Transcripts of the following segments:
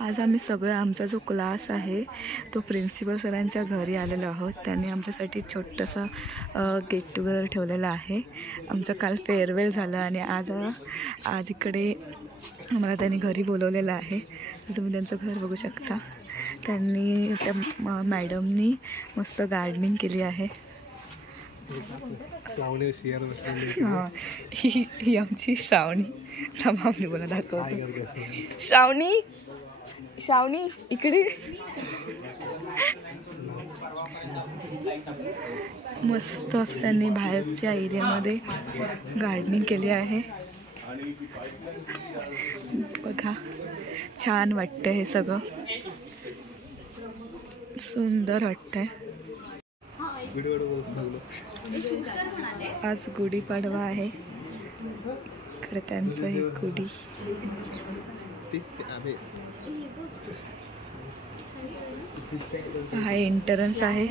आज आम्ही सगळं आमचा जो क्लास आहे तो प्रिन्सिपल सरांच्या घरी आलेलो आहोत. त्यांनी आमच्यासाठी छोटंसं गेट टुगेदर ठेवलेलं आहे. आमचं काल फेअरवेल झालं आणि आज इकडे आम्हाला त्यांनी घरी बोलवलेलं आहे. तर तुम्ही त्यांचं घर बघू शकता. त्यांनी त्या मॅडमनी मस्त गार्डनिंग केली आहे. हां, ही आमची श्रावणी. थांबा बोला दाखवतो. श्रावणी इकडे. मस्त असं त्यांनी बाहेरच्या एरियामध्ये गार्डनिंग केली आहे. बघा छान वाटतं, हे सगळं सुंदर वाटतंय. आज गुढीपाडवा आहे. इकडे त्यांचं हे गुढी. हा एंट्रन्स आहे.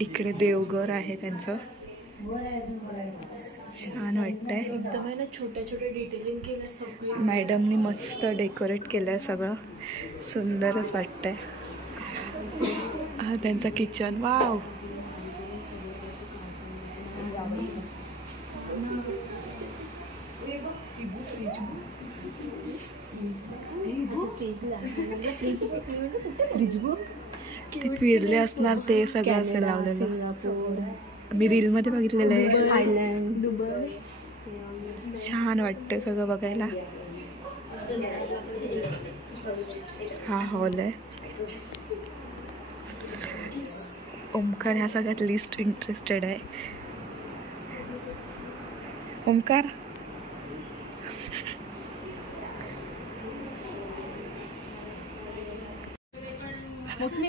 इकडे देवघर आहे त्यांचं. छान वाटतंय. छोट्या छोट्या डिटेलिंग केल्या. मॅडमनी मस्त डेकोरेट केलंय सगळं. सुंदरच वाटतंय. हा त्यांचं किचन. वाव, ते फिरले असणार, ते सगळं असं लावलेलं. मी रीलमध्ये बघितलेलं आहे. Thailand, Dubai. छान वाटतं सगळं बघायला. हा हॉल आहे. ओमकार ह्या सगळ्यात लिस्ट इंटरेस्टेड आहे. ओमकार,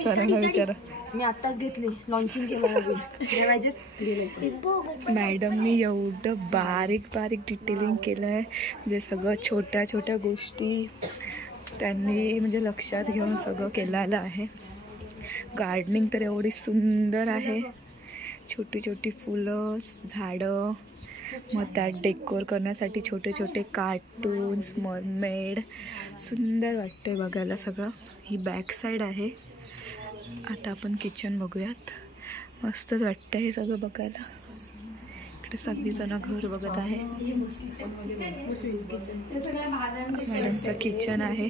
सरांना विचारा. मी आत्ताच घेतली, लॉन्चिंग केलं. मॅडमनी एवढं बारीक बारीक डिटेलिंग केलं आहे. म्हणजे सगळं छोट्या छोट्या गोष्टी त्यांनी म्हणजे लक्षात घेऊन सगळं केलेलं आहे. गार्डनिंग तर एवढी सुंदर आहे. छोटी छोटी फुलं, झाडं, मग त्यात डेकोर करण्यासाठी छोटे छोटे कार्टून्स, मरमेड. सुंदर वाटते बघायला सगळं. ही बॅक साईड आहे. आता आपण किचन बघूयात. मस्तच वाटतं हे सगळं बघायला. इकडे सगळीजणं घर बघत आहे. मॅडमचं किचन आहे.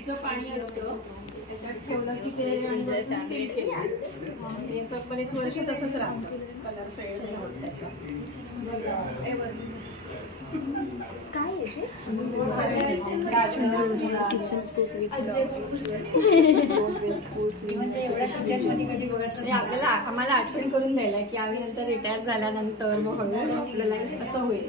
आम्हाला आठवण करून द्यायला की आम्ही नंतर रिटायर झाल्यानंतर मग हळूहळू आपलं लाईफ कसं होईल.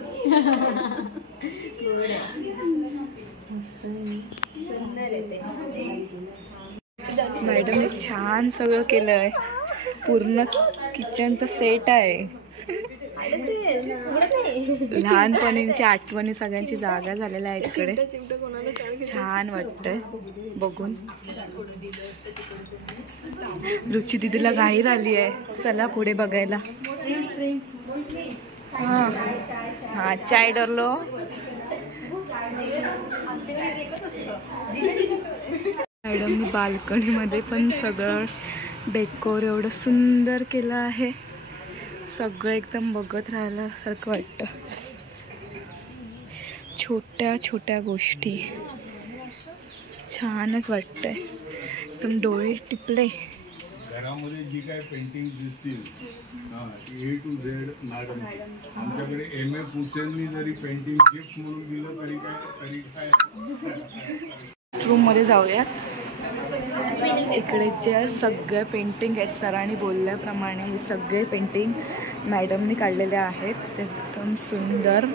मॅडमने छान सगळं केलं आहे. पूर्ण किचनचा सेट आहे. लहानपणीच्या आठवणी सगळ्यांची जागा झालेल्या आहे इकडे. छान वाटतंय बघून. रुची दीदीला घाईर आली आहे. चला पुढे बघायला. हां हां, चाय डरलो. मॅडमनी बाल्कनीमध्ये पण सगळं डेकोर एवढं सुंदर केलं आहे. सगळं एकदम बघत राहिल्यासारखं वाटतं. छोट्या छोट्या गोष्टी छानच वाटतंय. एकदम डोळे टिपले. घरामध्ये जी काय पेंटिंग दिसतील A to Z मॅडम. आमच्याकडे M.F. हुसेननी जरी पेंटिंग गिफ्ट म्हणून दिलं तरी काय. रूम मध्ये जाऊयात. इकडे जे सगळे पेंटिंग आहेत, सरांनी बोलल्याप्रमाणे हे सगळे पेंटिंग मॅडमनी काढलेले आहेत. एकदम सुंदर.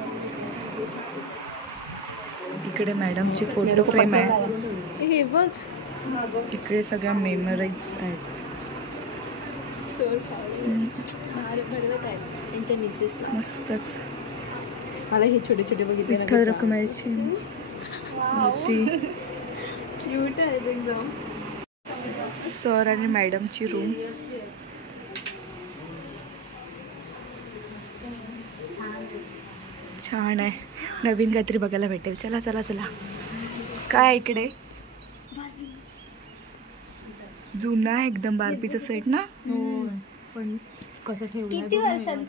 इकडे मॅडमची फोटो फ्रेम आहे. हे बघ, इकडे सगळ्या मेमरीज आहेत. त्यांच्या मिसेसला मस्तच. मला हे छोटे छोटे बघितले. विठ्ठल रखुमाईची मूर्ती. क्यूट आहे एकदम. सर आणि मॅडमची रूम. छान आहे, नवीन काहीतरी बघायला भेटेल. चला चला चला. काय इकडे जुना आहे एकदम बार्बीचा सेट ना. पण कसं ठेवलं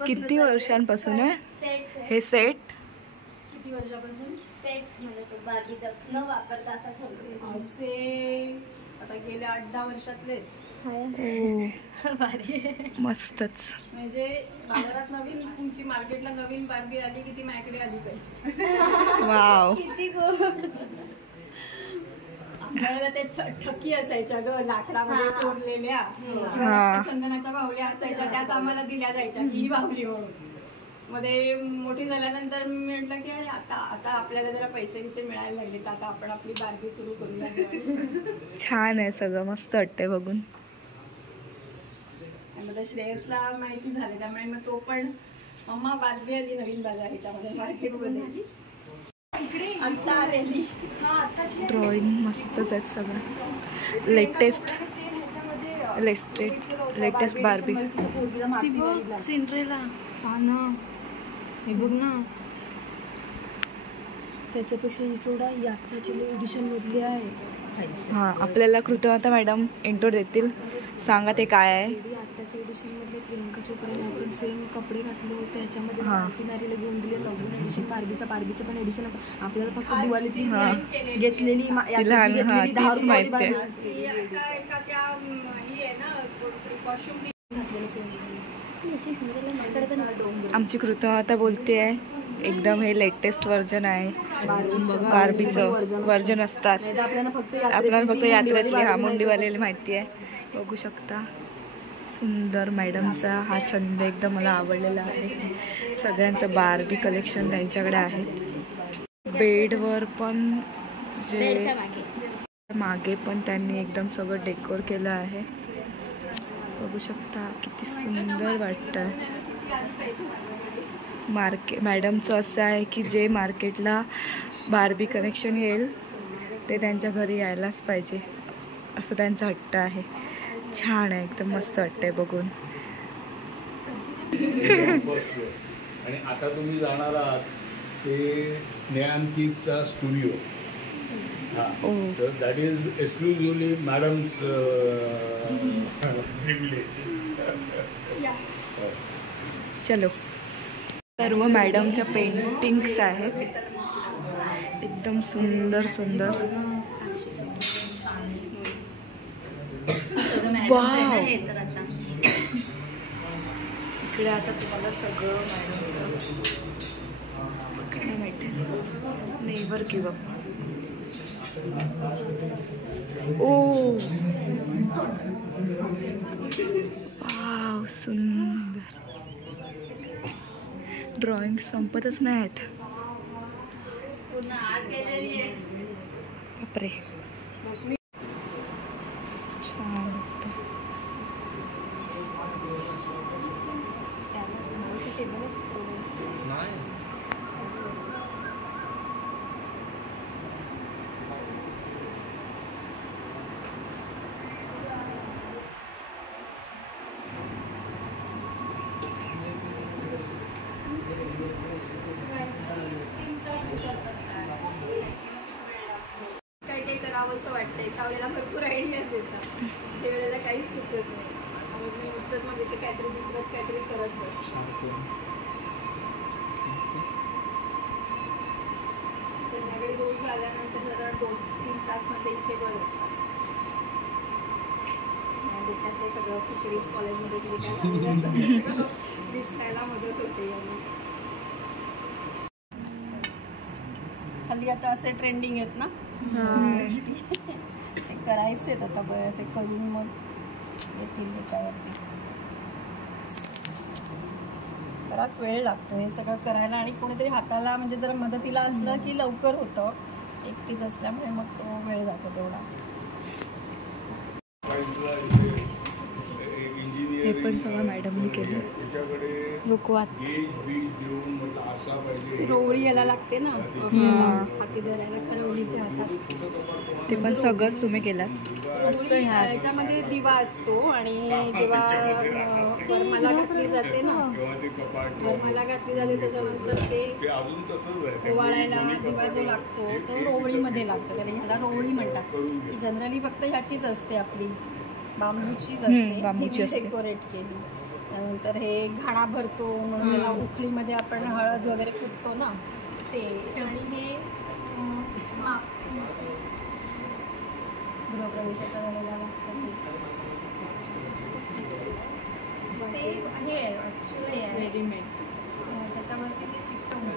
किती वर्षांपासून आहे हे सेट? किती वर्षापासून सेट म्हणजे तो बार्बीचा न वापरता असा ठेवतो. असे आता गेले 8-10 वर्षातले. मस्तच. म्हणजे बाजारात नवीन तुमची मार्केटला नवीन बार्बी आली की ती माझ्याकडे आली पाहिजे. वाव. किती गोड. आपल्याला ते ठकी असायच्या ग लाकडामध्ये कोरलेल्या, चंदनाच्या बाहुल्या असायच्या, त्याच आम्हाला दिल्या जायच्या ही बाहुली म्हणून. मध्ये मोठी झाल्यानंतर मी म्हटलं की आता आता आपल्याला जरा पैसे बिसे मिळायला लागले तर आता आपण आपली बार्बी सुरू करूया. छान आहे सगळं, मस्त वाटतंय बघून. मग श्रेयसला माहिती झाले त्यामुळे मग तो पण मम्मा बार्बी आली नवीन बाजार ह्याच्यामध्ये मार्केटमध्ये आता आलेली. ड्रॉइंग मस्तच आहेत सगळं. Latest Barbie. सिंड्रेला. हा ना, हे बघ ना, त्याच्यापेक्षा ही सोडा ही आत्ताची एडिशन मधली आहे. हां, आपल्याला कृतज्ञता मॅडम इंट्रो देतील. सांगा ते काय आहे. आत्ताच्या एडिशन मधले प्रियंका चोप्रा सेम कपडे घातले होते ह्याच्यामध्ये. मॅरीला घेऊन दिले लॉकडाऊन एडिशन. बार्बीचं पण एडिशन आता आपल्याला फक्त दिवाळी घेतलेली 10 रुपये. आमची कृतज्ञता बोलते आहे एकदम हे लेटेस्ट व्हर्जन आहे. बार्बीचं व्हर्जन असतात आपल्याला फक्त यात्रेतली मुंडीवालेली माहिती आहे. बघू शकता सुंदर. मॅडमचा हा छंद एकदम मला आवडलेला आहे. सगळ्यांचं बार्बी कलेक्शन त्यांच्याकडे आहे. बेडवर पण जे मागे पण त्यांनी एकदम सगळं डेकोर केलं आहे. बघू शकता किती सुंदर वाटतं. मॅडमचं असं आहे की जे मार्केटला बार्बी कलेक्शन येईल ते त्यांच्या घरी यायलाच पाहिजे असं त्यांचा हट्ट आहे. छान आहे, एकदम मस्त वाटतंय बघून. आणि आता तुम्ही जाणार आहात ते स्नेहांकितचा स्टुडिओ. तर that is exclusively madams privilege. चलो. सर्व मॅडमच्या पेंटिंग्स आहेत एकदम सुंदर सुंदर. इकडे आता तुम्हाला सगळं मॅडमचं बघायला माहिती. Never give up. Oh wow, सुंदर. ड्रॉइंग संपतच नाही आहेत. बापरे, छान. काही करावं असं वाटतंय. एका वेळेला भरपूर आयडियाज येतात, त्या वेळेला काहीच सुचत नाही. मी नुसतंच म्हणजे ते काहीतरी दुसरंच काहीतरी करत बसते. संध्याकाळी रोज आल्यानंतर जरा 2-3 तास माझे इथे वर असतात. डोक्यातले सगळं फिशरीज कॉलेजमध्ये जे काय दिसायला मदत होते. हल्ली आता असे ट्रेंडिंग आहेत ना ते करायचे आहेत आता. असे करून मग येतील त्याच्यावरती. बराच वेळ लागतो हे सगळं करायला आणि कोणीतरी हाताला म्हणजे जर मदतीला असलं की लवकर होतं. एकटीच असल्यामुळे मग तो वेळ जातो तेवढा. हे पण सगळं मॅडमनी केलं. त्याच्याकडे रुकवात गेज बीज देऊन म्हटलं असा पाहिजे. रोवळी याला लागते ना हाती धरायला, रोवळीच्या हातात. ते पण सगळंच तुम्ही केलात. रोवळी याच्यामध्ये दिवा असतो आणि जेव्हा वरमाला घातली जाते ना, तेव्हा ते कपाट वरमाला घातली जाते त्याच्यानंतर ते ते अजून तसंच आहे. ओवाळायला दिवा जो लागतो तो रोवळीमध्ये लागतो. त्याला ह्याला रोवळी म्हणतात. ही जनरली फक्त ह्याचीच असते, आपली बांबूचीच असते, बांबूची असते. डेकोरेट केली. त्यानंतर हे घाणा भरतो म्हणून त्याला उखळीमध्ये आपण हळद वगैरे कुटतो ना ते. आणि हे गृहप्रवेशाच्या वेळेला लागतं ते हे ॲक्च्युली रेडीमेड. त्याच्यावरती ते चिकटवून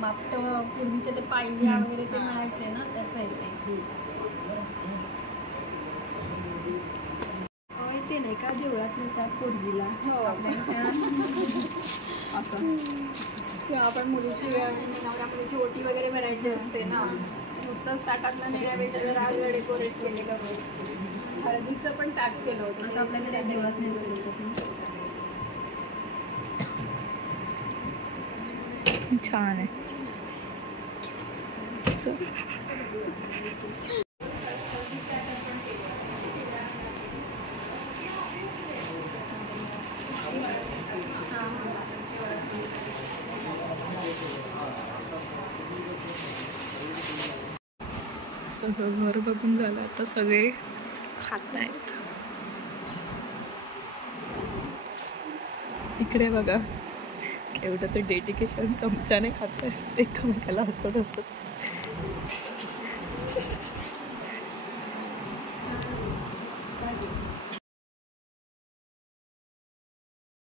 मापट पूर्वीचे ते पायल्या वगैरे ते म्हणायचे ना, त्याचं येते. ते नाही का देवळात नेतात पोरगीला हो असं. किंवा आपण मुलीची नवऱ्या मुलीची ओटी वगैरे भरायची असते ना, नुसतंच ताटातलं नेण्यापेक्षा जरा डेकोरेट केलेलं होतं. हळदीचं पण पॅक केलं होतं असं आपल्याकडे देवळात नेलं होतं. छान आहे. सगळं घर बघून झालं, आता सगळे खात आहेत. इकडे बघा केवढं तर डेडिकेशन, चमच्याने खात आहेत एकमेकाला हसत हसत.